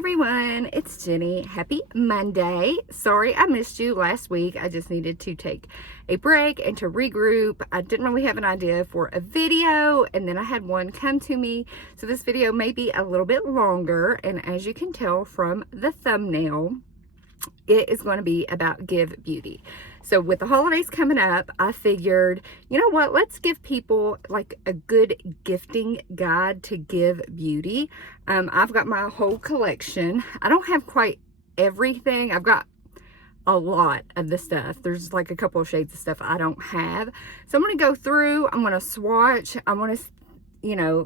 everyone, it's Jenny. Happy Monday. Sorry I missed you last week. I just needed to take a break and to regroup. I didn't really have an idea for a video, and then I had one come to me. So this video may be a little bit longer, and as you can tell from the thumbnail, it is going to be about GXVE Beauty. So with the holidays coming up, I figured, you know what, let's give people like a good gifting guide to GXVE Beauty. I've got my whole collection. I don't have quite everything. I've got a lot of the stuff. There's like a couple of shades of stuff I don't have. So I'm going to go through, I'm going to swatch, I want to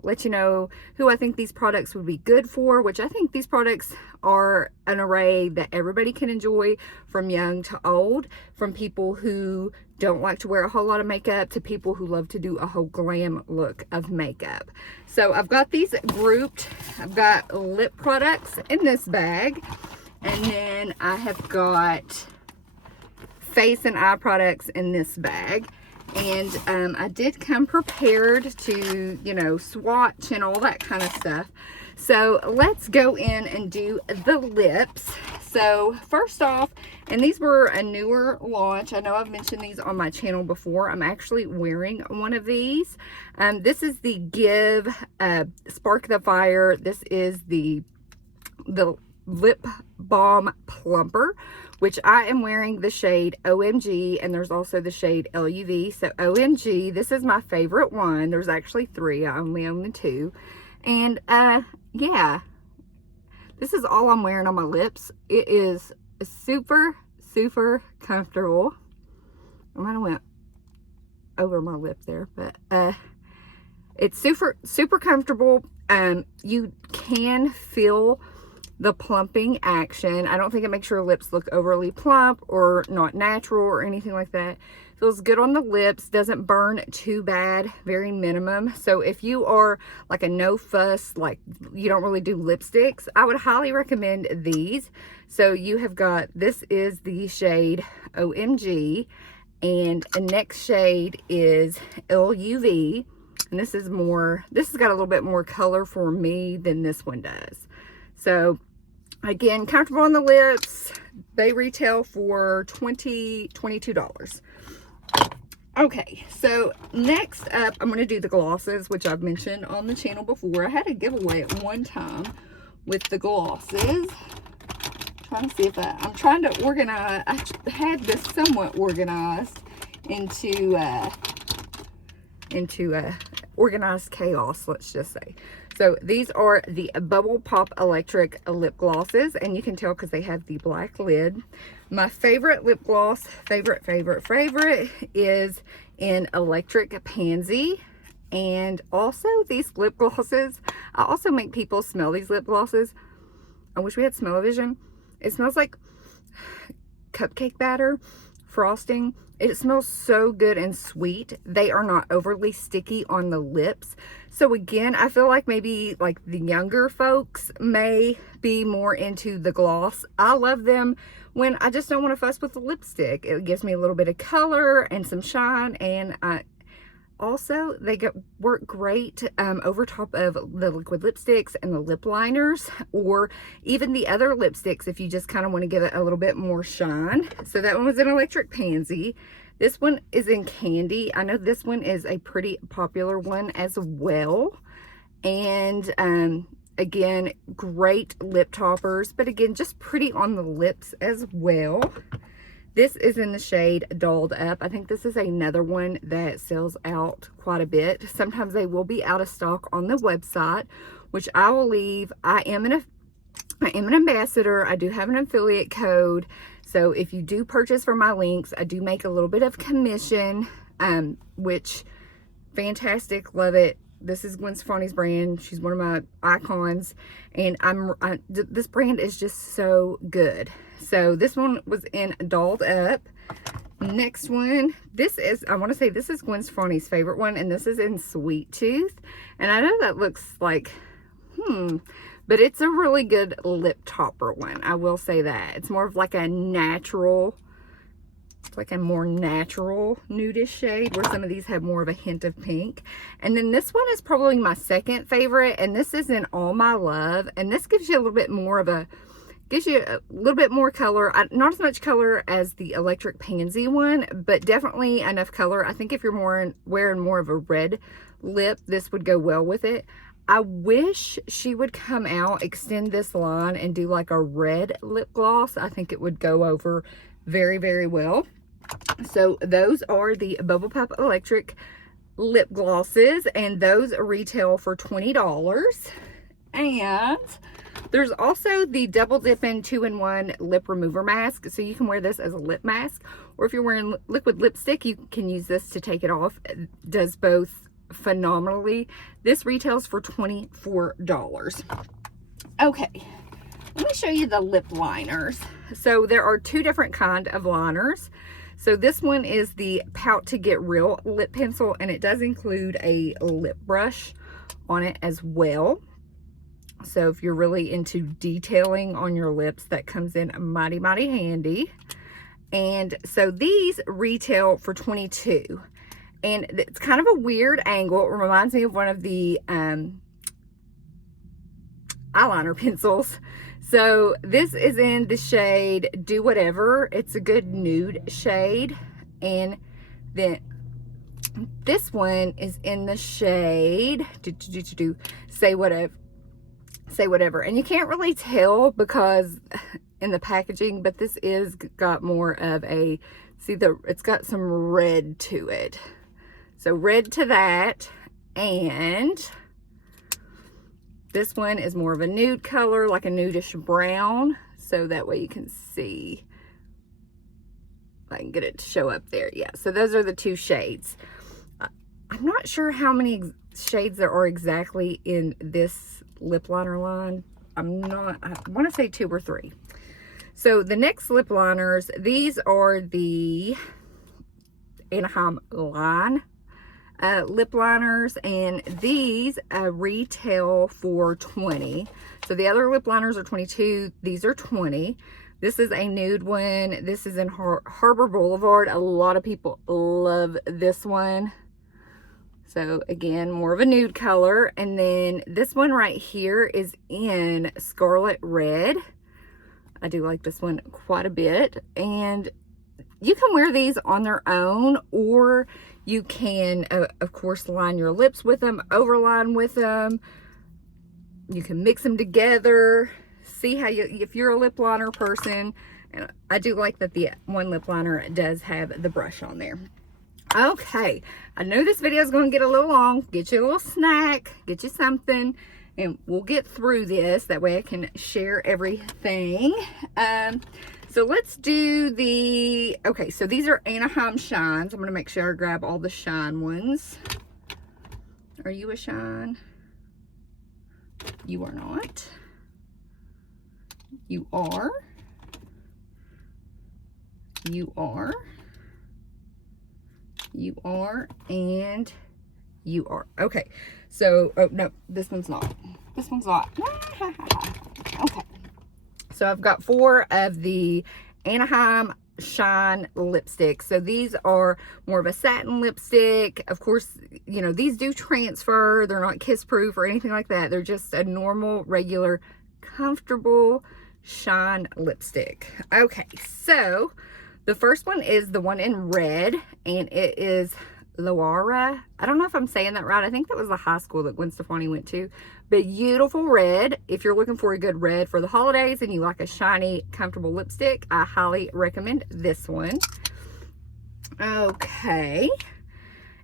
let you know who I think these products would be good for, which I think these products are an array that everybody can enjoy, from young to old, from people who don't like to wear a whole lot of makeup to people who love to do a whole glam look of makeup. So I've got these grouped. I've got lip products in this bag, and then I have got face and eye products in this bag. And I did come prepared to, swatch and all that kind of stuff. So let's go in and do the lips. So first off, and these were a newer launch. I know I've mentioned these on my channel before. I'm actually wearing one of these. This is the GXVE Spark the Fire. This is the Lip Balm Plumper, which I am wearing the shade OMG, and there's also the shade LUV. So OMG, this is my favorite one. There's actually 3. I only own the 2. And yeah, this is all I'm wearing on my lips. It is super, super comfortable. I might have went over my lip there, but it's super, super comfortable. You can feel the plumping action. I don't think it makes your lips look overly plump or not natural or anything like that. Feels good on the lips, doesn't burn too bad, very minimum. So if you are like a no fuss, like you don't really do lipsticks, I would highly recommend these. So you have got, this is the shade OMG, and the next shade is LUV, and this has got a little bit more color for me than this one does. So again, comfortable on the lips. They retail for $22. Okay, so next up, I'm going to do the glosses, which I've mentioned on the channel before. I had a giveaway at one time with the glosses. Trying to see if I'm trying to organize. I had this somewhat organized into organized chaos, let's just say. So these are the Bubble Pop Electric lip glosses, and you can tell because they have the black lid. My favorite lip gloss, favorite is in Electric Pansy. And also these lip glosses, I also make people smell these lip glosses. I wish we had smell-o-vision. It smells like cupcake batter, frosting. It smells so good and sweet. They are not overly sticky on the lips. So again, I feel like maybe like the younger folks may be more into the gloss. I love them when I just don't want to fuss with the lipstick. It gives me a little bit of color and some shine, and also they work great over top of the liquid lipsticks and the lip liners, or even the other lipsticks if you just kind of want to give it a little bit more shine. So that one was in Electric Pansy. This one is in Candy. I know this one is a pretty popular one as well. And again, great lip toppers, but again, just pretty on the lips as well. This is in the shade Dolled Up. I think this is another one that sells out quite a bit. Sometimes they will be out of stock on the website, which I will leave. I am an ambassador. I do have an affiliate code. So if you do purchase from my links, I do make a little bit of commission, which fantastic, love it. This is Gwen Stefani's brand. She's one of my icons, and this brand is just so good. So this one was in Dolled Up. Next one, I want to say this is Gwen Stefani's favorite one, and this is in Sweet Tooth. And I know that looks like, but it's a really good lip topper one. I will say that. It's more of like a natural It's like a more natural nudish shade, where some of these have more of a hint of pink. And then this one is probably my second favorite, and this is in All My Love, and this gives you a little bit more of a, gives you a little bit more color. Not as much color as the Electric Pansy one, but definitely enough color. I think if you're wearing more of a red lip, this would go well with it. I wish she would come out, extend this line, and do like a red lip gloss. I think it would go over very, very well. So those are the Bubble Pop Electric lip glosses, and those retail for $20. And there's also the Double Dippin 2-in-1 lip remover mask. So you can wear this as a lip mask, or if you're wearing liquid lipstick, you can use this to take it off. It does both phenomenally. This retails for $24. Okay, let me show you the lip liners. So there are two different kind of liners. So this one is the Pout to Get Real lip pencil, and it does include a lip brush on it as well. So if you're really into detailing on your lips, that comes in mighty, mighty handy. And so these retail for $22. And it's kind of a weird angle. It reminds me of one of the eyeliner pencils. So this is in the shade Do Whatever. It's a good nude shade. And then this one is in the shade Say Whatever. Say Whatever. And you can't really tell because in the packaging, but this is got more of a, see, it's got some red to it. So red to that, and this one is more of a nude color, like a nudish brown. So that way you can see, if I can get it to show up there. Yeah, so those are the two shades. I'm not sure how many shades there are exactly in this lip liner line. I want to say 2 or 3. So the next lip liners, these are the Anaheim line lip liners, and these retail for $20. So the other lip liners are $22. These are $20. This is a nude one. This is in Harbor Boulevard. A lot of people love this one. So again, more of a nude color. And then this one right here is in Scarlet Red. I do like this one quite a bit. And you can wear these on their own, or you can, of course, line your lips with them, overline with them. You can mix them together. See how if you're a lip liner person. And I do like that the one lip liner does have the brush on there. Okay, I know this video is going to get a little long. Get you a little snack, get you something, and we'll get through this. That way I can share everything. So let's do the, okay, so these are Anaheim shines. I'm going to make sure I grab all the shine ones. Are you a shine? You are not. You are. You are. You are. And you are. Okay, so, oh no, this one's not. This one's not. Okay. So I've got 4 of the Anaheim Shine lipsticks. So these are more of a satin lipstick. Of course, you know, these do transfer. They're not kiss proof or anything like that. They're just a normal, regular, comfortable shine lipstick. Okay, so the first one is the one in red, and it is Laura. I don't know if I'm saying that right. I think that was the high school that Gwen Stefani went to. Beautiful red. If you're looking for a good red for the holidays and you like a shiny, comfortable lipstick, I highly recommend this one. Okay.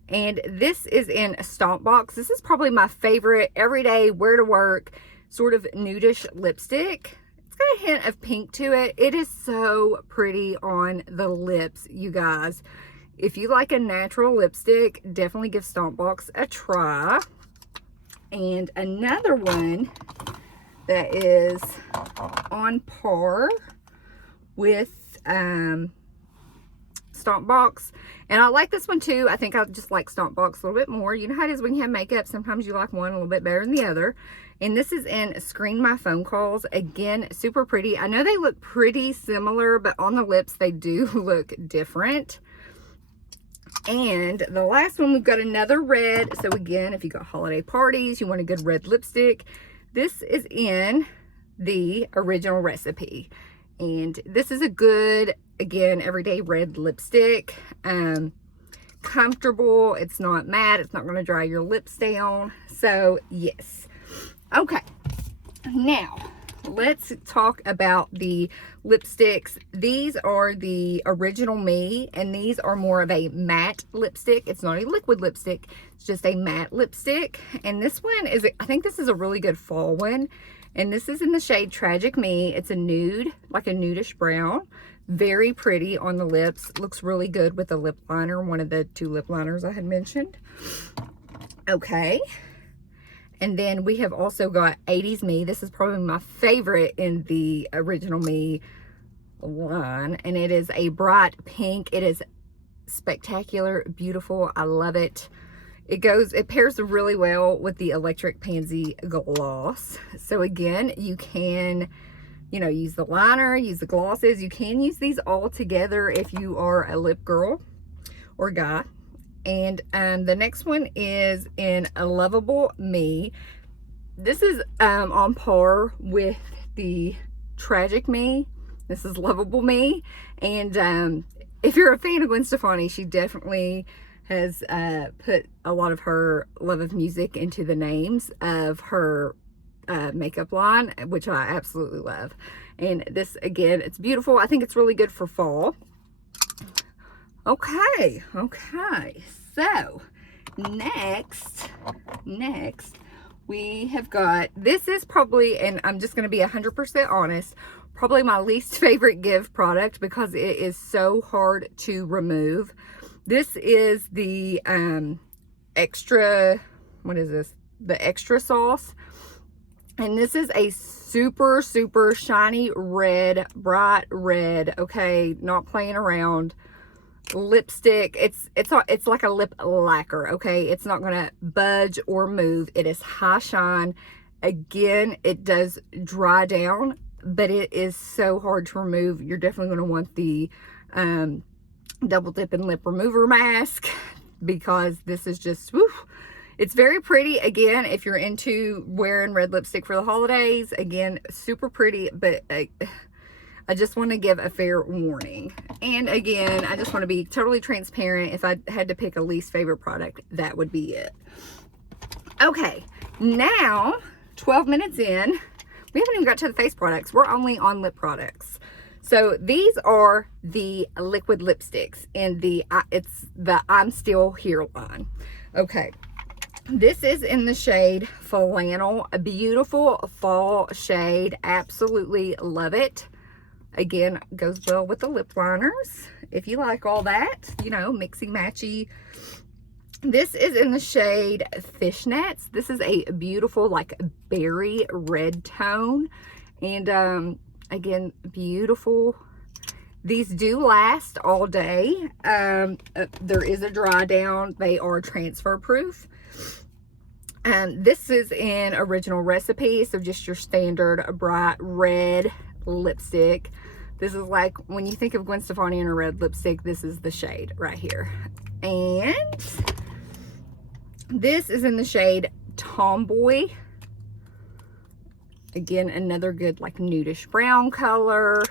And this is in a Stomp Box. This is probably my favorite everyday wear to work sort of nudish lipstick. It's got a hint of pink to it. It is so pretty on the lips, you guys. If you like a natural lipstick, definitely give Stomp Box a try. And another one that is on par with Stomp Box. And I like this one too. I think I just like Stomp Box a little bit more. You know how it is when you have makeup. Sometimes you like one a little bit better than the other. And this is in Screen My Phone Calls. Again, super pretty. I know they look pretty similar, but on the lips, they do look different. And the last one, we've got another red. So again, if you got holiday parties, you want a good red lipstick, this is in the Original Recipe. And this is a good, again, everyday red lipstick. Comfortable. It's not matte. It's not going to dry your lips down. So yes. Okay. Now, let's talk about the lipsticks. These are the Original Me, and these are more of a matte lipstick. It's not a liquid lipstick. It's just a matte lipstick. And this one is, I think this is a really good fall one. And this is in the shade Tragic Me. It's a nude, like a nudish brown. Very pretty on the lips. Looks really good with the lip liner, one of the 2 lip liners I had mentioned. Okay. And then we have also got 80s Me. This is probably my favorite in the Original Me line. And it is a bright pink. It is spectacular, beautiful. I love it. It pairs really well with the Electric Pansy Gloss. So again, you can, you know, use the liner, use the glosses. You can use these all together if you are a lip girl or guy. And the next one is in A Lovable Me. This is on par with the Tragic Me. This is Lovable Me. And if you're a fan of Gwen Stefani, she definitely has put a lot of her love of music into the names of her makeup line, which I absolutely love. And this, again, it's beautiful. I think it's really good for fall. Okay, so next we have got, this is probably, and I'm just going to be 100% honest, probably my least favorite Give product because it is so hard to remove. This is the Xtra, what is this? The Xtra sauce. And this is a super, super shiny red, bright red, okay, not playing around lipstick. It's like a lip lacquer, okay? It's not going to budge or move. It is high shine. Again, it does dry down, but it is so hard to remove. You're definitely going to want the double Dippin lip remover mask because this is just, whew. It's very pretty. Again, if you're into wearing red lipstick for the holidays, again, super pretty, but I just want to give a fair warning. And again, I just want to be totally transparent. If I had to pick a least favorite product, that would be it. Okay, now 12 minutes in, we haven't even got to the face products. We're only on lip products. So these are the liquid lipsticks in the, it's the I'm Still Here line. Okay. This is in the shade Flannel, a beautiful fall shade. Absolutely love it. Again, goes well with the lip liners. If you like all that, you know, mixy matchy. This is in the shade Fishnets. This is a beautiful, like, berry red tone. And, again, beautiful. These do last all day. There is a dry down. They are transfer proof. This is in Original Recipe, so just your standard bright red lipstick. This is like, when you think of Gwen Stefani in a red lipstick, this is the shade right here. And this is in the shade Tomboy. Again, another good, like, nudish brown color.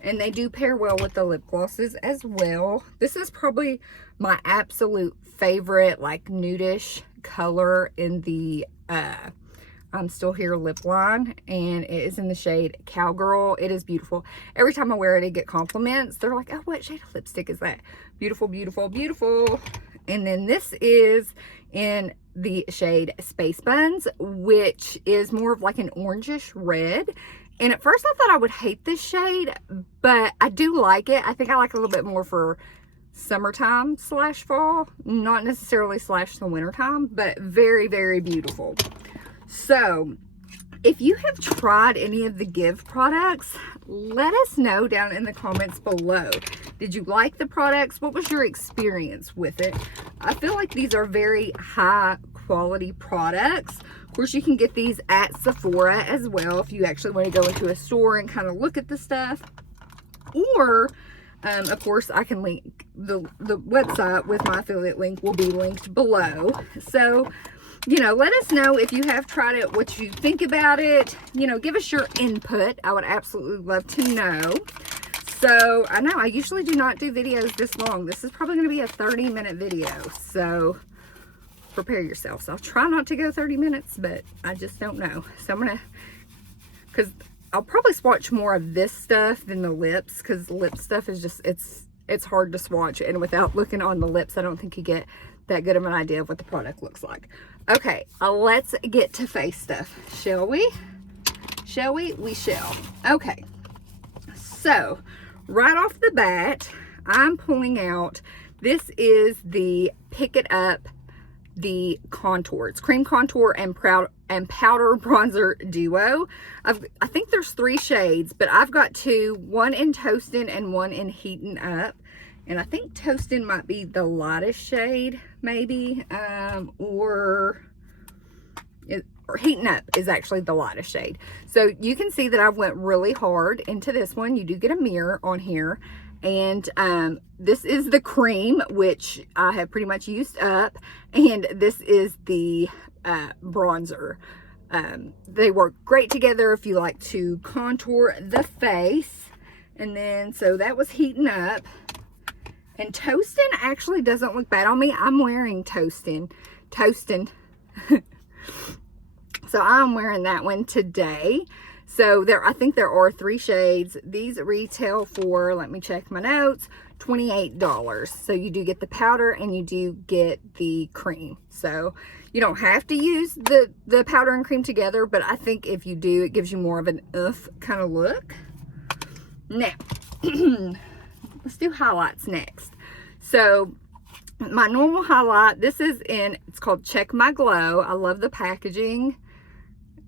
And they do pair well with the lip glosses as well. This is probably my absolute favorite, like, nudish color in the I'm Still Here lip line. And it is in the shade Cowgirl. It is beautiful. Every time I wear it, I get compliments. They're like, oh, what shade of lipstick is that? Beautiful, beautiful, beautiful. And then this is in the shade Space Buns, which is more of like an orangish red. And at first I thought I would hate this shade, but I do like it. I think I like it a little bit more for summertime / fall, not necessarily / the wintertime, but very, very beautiful. So If you have tried any of the Give products, let us know down in the comments below. Did you like the products? What was your experience with it? I feel like these are very high quality products. Of course, you can get these at Sephora as well if you actually want to go into a store and kind of look at the stuff. Or, of course, I can link the website with my affiliate link will be linked below. So, you know, let us know if you have tried it, what you think about it. You know, give us your input. I would absolutely love to know. So, I know I usually do not do videos this long. This is probably going to be a 30-minute video. So, prepare yourselves. I'll try not to go 30 minutes, but I just don't know. So, I'm going to, because I'll probably swatch more of this stuff than the lips, because lip stuff is just, it's hard to swatch. And without looking on the lips, I don't think you get that good of an idea of what the product looks like. Okay, let's get to face stuff, shall we? Shall we? We shall. Okay, so right off the bat, I'm pulling out, this is the Pick It Up, the contour. It's cream contour and powder bronzer duo. I think there's 3 shades, but I've got 2, one in Toastin' and one in Heatin' Up. And I think Toastin' might be the lightest shade, maybe, or Heatin' Up is actually the lightest shade. So you can see that I went really hard into this one. You do get a mirror on here. And this is the cream, which I have pretty much used up. And this is the bronzer. They work great together if you like to contour the face. And then, so that was Heatin' Up. And Toastin' actually doesn't look bad on me. I'm wearing Toastin'. So I'm wearing that one today. So I think there are 3 shades. These retail for, let me check my notes, $28. So you do get the powder and you do get the cream. So you don't have to use the powder and cream together, but I think if you do, it gives you more of an oomph kind of look. Now, let's do highlights next. So my normal highlight, this is it's called Check My Glow. I love the packaging.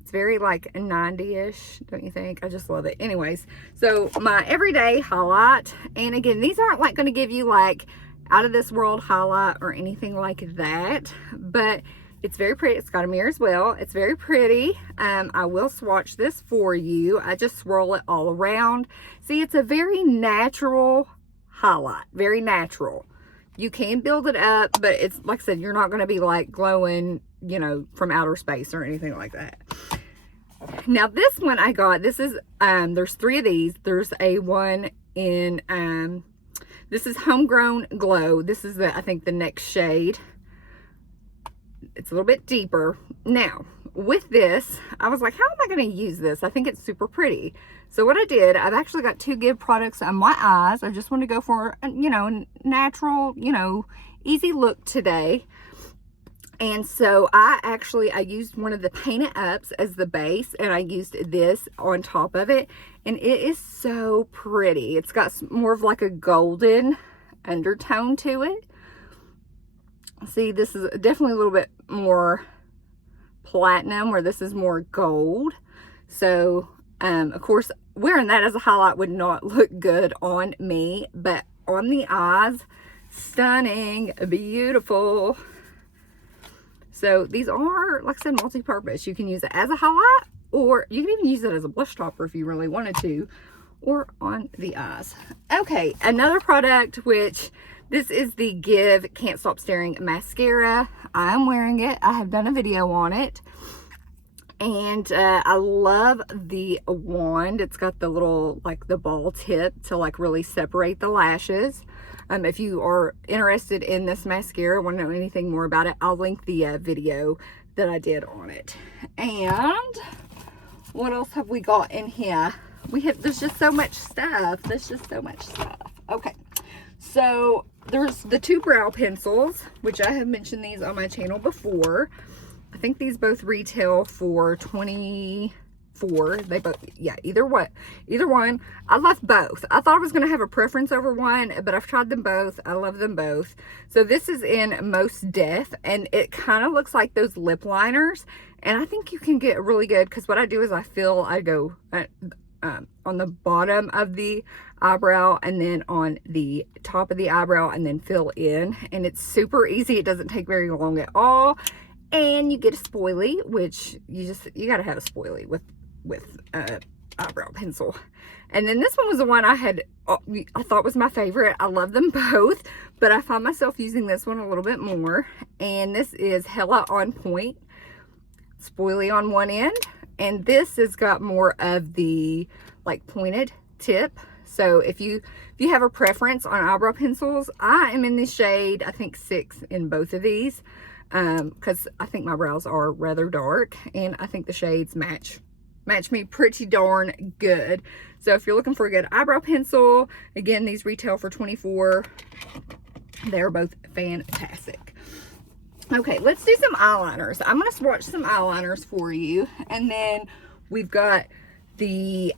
It's very like 90-ish, don't you think? I just love it. Anyways, so my everyday highlight, and again, these aren't like going to give you like out of this world highlight or anything like that, but it's very pretty. It's got a mirror as well. It's very pretty. I will swatch this for you. I just swirl it all around. See, it's a very natural highlight, very natural. You can build it up, but it's like I said, you're not going to be like glowing, you know, from outer space or anything like that. Now this one I got, this is there's 3 of these. There's a one in this is Homegrown Glow. This is I think the next shade. It's a little bit deeper. Now with this, I was like, how am I going to use this? I think it's super pretty. So what I did, I've actually got 2 Give products on my eyes. I just want to go for, you know, natural, you know, easy look today. And so I used one of the Paint It Ups as the base, and I used this on top of it. And it is so pretty. It's got more of like a golden undertone to it. See, this is definitely a little bit more platinum, where this is more gold. So of course, wearing that as a highlight would not look good on me, but on the eyes, stunning, beautiful. So these are, like I said, multi-purpose. You can use it as a highlight, or you can even use it as a blush topper if you really wanted to, or on the eyes. Okay, another product, which this is the Give Can't Stop Staring Mascara. I'm wearing it. I have done a video on it. And I love the wand. It's got the little, like the ball tip to like really separate the lashes. If you are interested in this mascara, want to know anything more about it, I'll link the video that I did on it. And what else have we got in here? There's just so much stuff. There's just so much stuff. Okay, so there's the 2 brow pencils, which I have mentioned these on my channel before. I think these both retail for $24. They both, yeah, either one. I love both. I thought I was going to have a preference over one, but I've tried them both. I love them both. So this is in Most Deaf, and it kind of looks like those lip liners. And I think you can get really good, because what I do is I go on the bottom of the eyebrow and then on the top of the eyebrow and then fill in. And it's super easy. It doesn't take very long at all. And you get a spoilie, which you got to have a spoilie with eyebrow pencil. And then this one was the one I thought was my favorite. I love them both, but I find myself using this one a little bit more. And this is Hella On Point spoilie on one end, and this has got more of the like pointed tip. So if you have a preference on eyebrow pencils, I am in the shade, I think 6 in both of these, because I think my brows are rather dark, and I think the shades match me pretty darn good. So if you're looking for a good eyebrow pencil, again, these retail for $24. They're both fantastic. Okay, let's do some eyeliners. I'm going to swatch some eyeliners for you. And then we've got the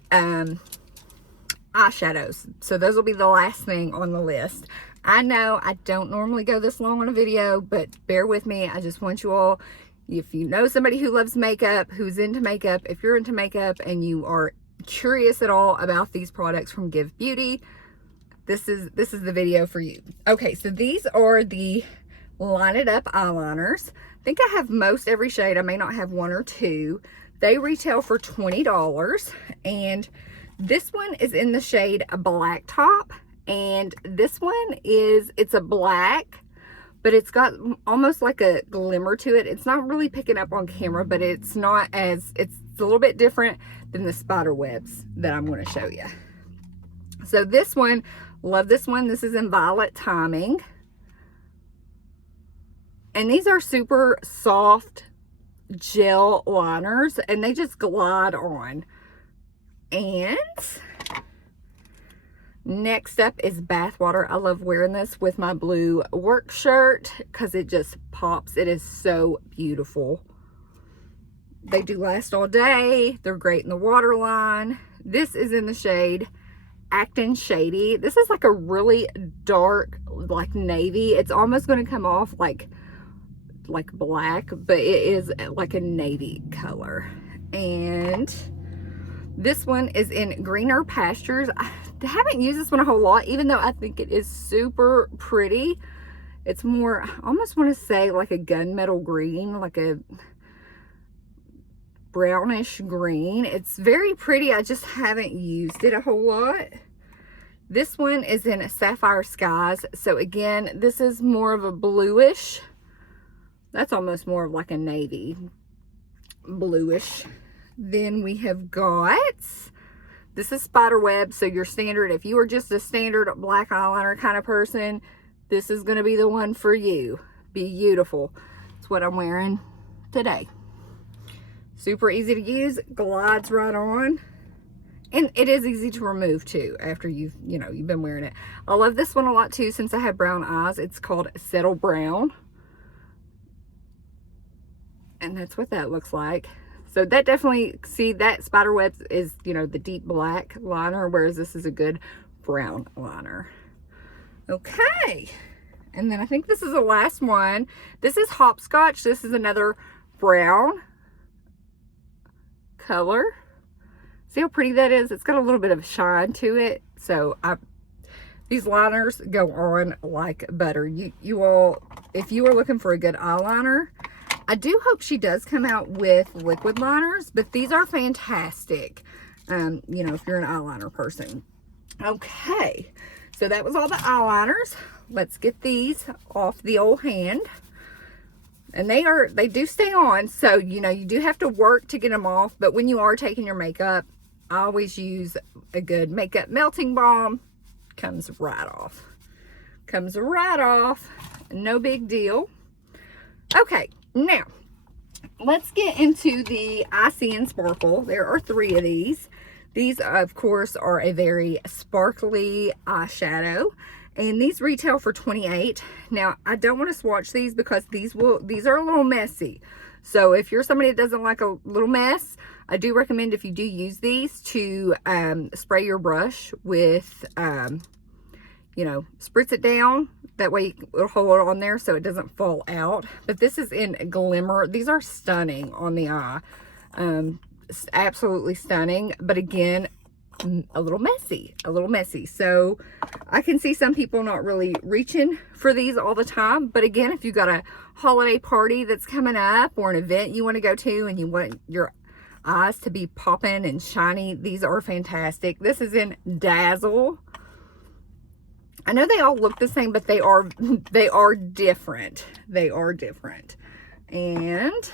eyeshadows. So those will be the last thing on the list. I know I don't normally go this long on a video, but bear with me. I just want you all, if you know somebody who loves makeup, who's into makeup, if you're into makeup and you are curious at all about these products from GXVE Beauty, this is the video for you. Okay, so these are the Line It Up eyeliners. I think I have most every shade. I may not have 1 or 2. They retail for $20, and this one is in the shade Black Top, and this one it's a black, but it's got almost like a glimmer to it. It's not really picking up on camera, but it's a little bit different than the spider webs that I'm going to show you. So this one, love this one. This is in Violet Timing. And these are super soft gel liners, and they just glide on. And next up is Bathwater. I love wearing this with my blue work shirt because it just pops. It is so beautiful. They do last all day. They're great in the waterline. This is in the shade Actin' Shady. This is like a really dark, like navy. It's almost going to come off like black, but it is like a navy color. And this one is in Greener Pastures. I haven't used this one a whole lot, even though I think it is super pretty. It's more, I almost want to say like a gunmetal green, like a brownish green. It's very pretty. I just haven't used it a whole lot. This one is in Sapphire Skies. So again, this is more of a bluish. That's almost more of like a navy bluish. Then we have got, this is Spiderweb. So your standard, if you are just a standard black eyeliner kind of person, this is going to be the one for you. Beautiful. It's what I'm wearing today. Super easy to use, glides right on. And it is easy to remove too after you've been wearing it. I love this one a lot too since I have brown eyes. It's called Settle Brown. And that's what that looks like. So that definitely, see, that Spiderweb is, the deep black liner, whereas this is a good brown liner. Okay. And then I think this is the last one. This is Hopscotch. This is another brown color. See how pretty that is? It's got a little bit of shine to it. So these liners go on like butter. You all, if you are looking for a good eyeliner, I do hope she does come out with liquid liners, but these are fantastic, if you're an eyeliner person. Okay, so that was all the eyeliners. Let's get these off the old hand. And they do stay on, so, you do have to work to get them off, but when you are taking your makeup, I always use a good makeup melting balm. Comes right off. Comes right off. No big deal. Okay. Now, let's get into the Icy and Sparkle. There are 3 of these. These, of course, are a very sparkly eyeshadow. And these retail for $28. Now, I don't want to swatch these because these are a little messy. So, if you're somebody that doesn't like a little mess, I do recommend if you do use these to spray your brush with, you know, spritz it down. That way it'll hold it on there so it doesn't fall out. But this is in Glimmer. These are stunning on the eye. Absolutely stunning. But again, a little messy. So I can see some people not really reaching for these all the time. But again, if you've got a holiday party that's coming up or an event you want to go to and you want your eyes to be popping and shiny, these are fantastic. This is in Dazzle. I know they all look the same, but they are different. They are different. And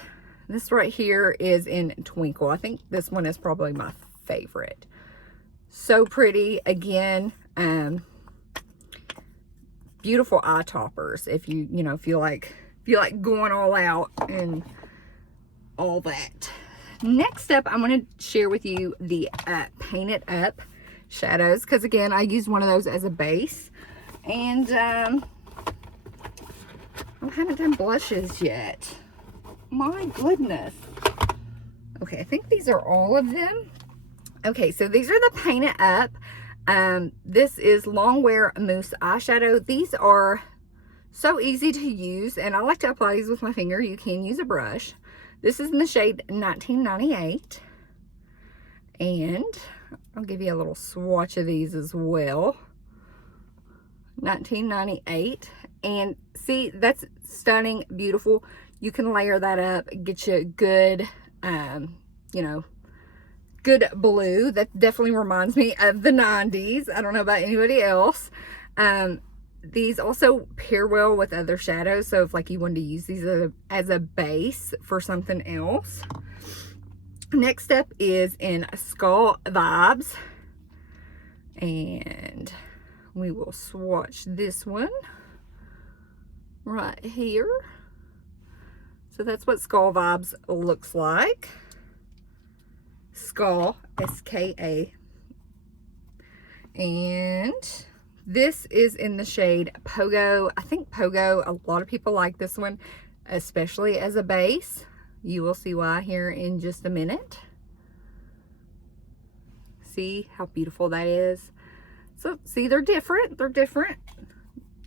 this right here is in Twinkle. I think this one is probably my favorite. So pretty. Again, beautiful eye toppers if you know, feel like going all out and all that. Next up, I'm going to share with you the Paint It Up shadows, because again, I used one of those as a base. And I haven't done blushes yet. My goodness. Okay, I think these are all of them. Okay, so these are the Paint It Up. This is Long Wear Mousse Eyeshadow. These are so easy to use, and I like to apply these with my finger. You can use a brush. This is in the shade 1998. And I'll give you a little swatch of these as well. 1998. And see, that's stunning, beautiful. You can layer that up, get you a good, you know, good blue. That definitely reminds me of the 90s. I don't know about anybody else. These also pair well with other shadows. So if like you wanted to use these as a base for something else. Next up is in Skull Vibes. And we will swatch this one right here. So that's what Skull Vibes looks like. Skull, S-K-A. And this is in the shade Pogo. I think Pogo, a lot of people like this one, especially as a base. You will see why here in just a minute. See how beautiful that is? So, see, they're different. They're different.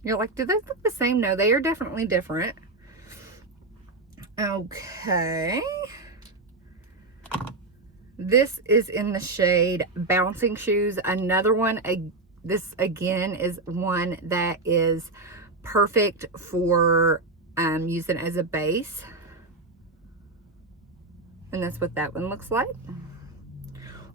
You're like, do they look the same? No, they are definitely different. Okay. This is in the shade Bouncing Shoes. Another one. This, again, is one that is perfect for using as a base. And that's what that one looks like.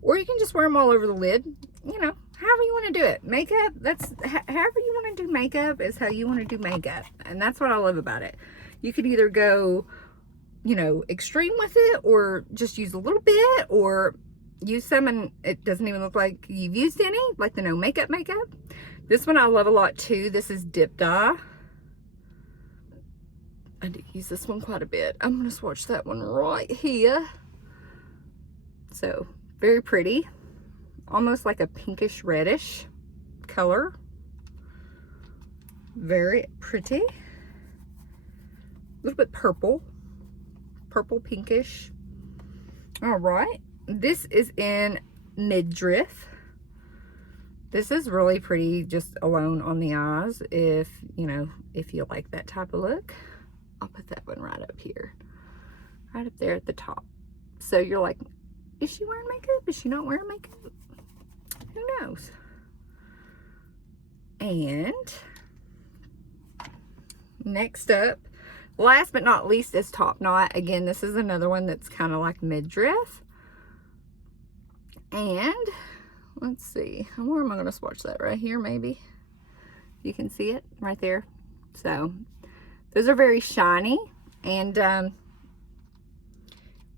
Or you can just wear them all over the lid. You know, however you want to do it. Makeup, that's however you want to do makeup is how you want to do makeup. And that's what I love about it. You could either go, you know, extreme with it, or just use a little bit, or use some and it doesn't even look like you've used any, like the no makeup. This one I love a lot too. This is Dip Dye. I do use this one quite a bit. I'm going to swatch that one right here. So, very pretty. Almost like a pinkish reddish color. Very pretty. A little bit purple. Purple pinkish. All right. This is in Midriff. This is really pretty just alone on the eyes if, you know, if you like that type of look. I'll put that one right up here. Right up there at the top. So you're like, is she wearing makeup? Is she not wearing makeup? Who knows? And next up, last but not least, is Top Knot. Again, this is another one that's kind of like midriff. And let's see, where am I going to swatch that? Right here, maybe. You can see it right there. So those are very shiny, and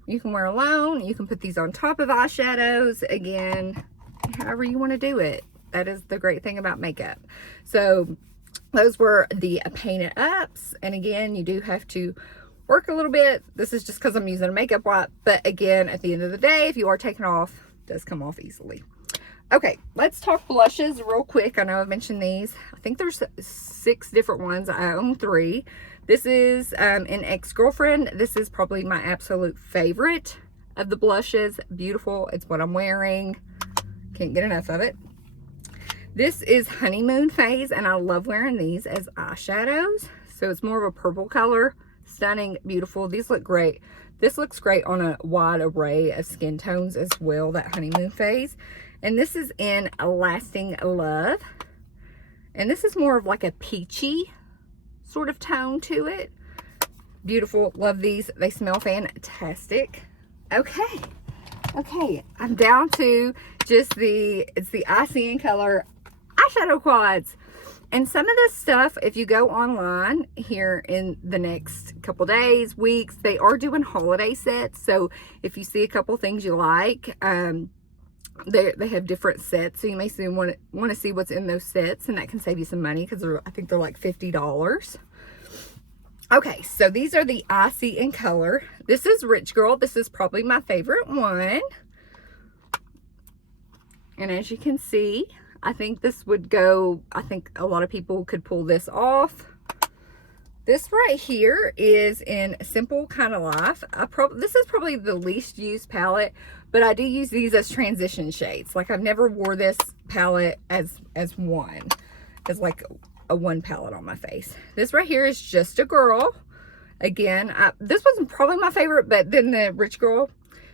you can wear alone. You can put these on top of eyeshadows. Again, however you want to do it. That is the great thing about makeup. So those were the Paint It Ups. And again, you do have to work a little bit. This is just because I'm using a makeup wipe. But again, at the end of the day, if you are taking off, it does come off easily. Okay, let's talk blushes real quick. I know I've mentioned these. I think there's 6 different ones. I own 3. This is an Ex-Girlfriend. This is probably my absolute favorite of the blushes. Beautiful. It's what I'm wearing. Can't get enough of it. This is Honeymoon Phase, and I love wearing these as eyeshadows. So it's more of a purple color. Stunning, beautiful. These look great. This looks great on a wide array of skin tones as well, that Honeymoon Phase. And this is in Lasting Love. And this is more of like a peachy sort of tone to it. Beautiful. Love these. They smell fantastic. Okay. I'm down to just it's the Icy in Color eyeshadow quads. And some of this stuff, if you go online here in the next couple days, weeks, they are doing holiday sets. So if you see a couple things you like, they have different sets. So you may soon want to see what's in those sets, and that can save you some money because I think they're like $50. Okay, so these are the Icy in Color. This is Rich Girl. This is probably my favorite one. And as you can see, I think this would go, I think a lot of people could pull this off. This right here is in Simple Kind of Life. This is probably the least used palette, but I do use these as transition shades. Like I've never wore this palette as one, as like a one palette on my face. This right here is Just a Girl. Again, this wasn't probably my favorite, but then the Rich Girl.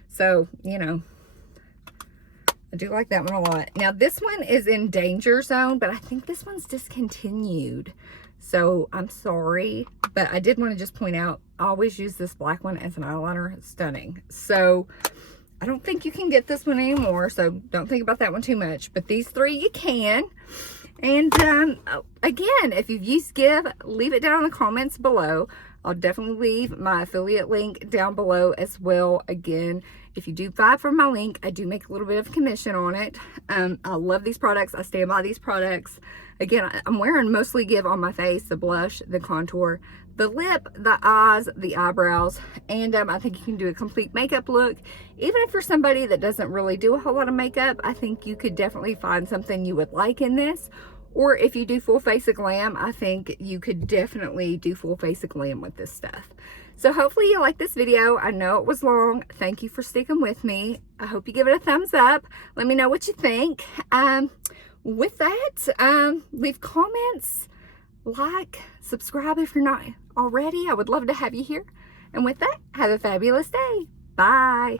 So, you know, I do like that one a lot. Now this one is in Danger Zone, but I think this one's discontinued. So I'm sorry, but I did want to just point out, I always use this black one as an eyeliner. It's stunning. So I don't think you can get this one anymore, so don't think about that one too much. But these three you can. And again, if you've used Give, leave it down in the comments below. I'll definitely leave my affiliate link down below as well. Again, if you do buy from my link, I do make a little bit of commission on it. I love these products. I stand by these products. Again, I'm wearing mostly Give on my face, the blush, the contour, the lip, the eyes, the eyebrows, and I think you can do a complete makeup look. Even if you're somebody that doesn't really do a whole lot of makeup, I think you could definitely find something you would like in this. Or if you do full face of glam, I think you could definitely do full face of glam with this stuff. So hopefully you like this video. I know it was long. Thank you for sticking with me. I hope you give it a thumbs up. Let me know what you think. With that, leave comments, like, subscribe if you're not already. I would love to have you here. And with that, have a fabulous day. Bye.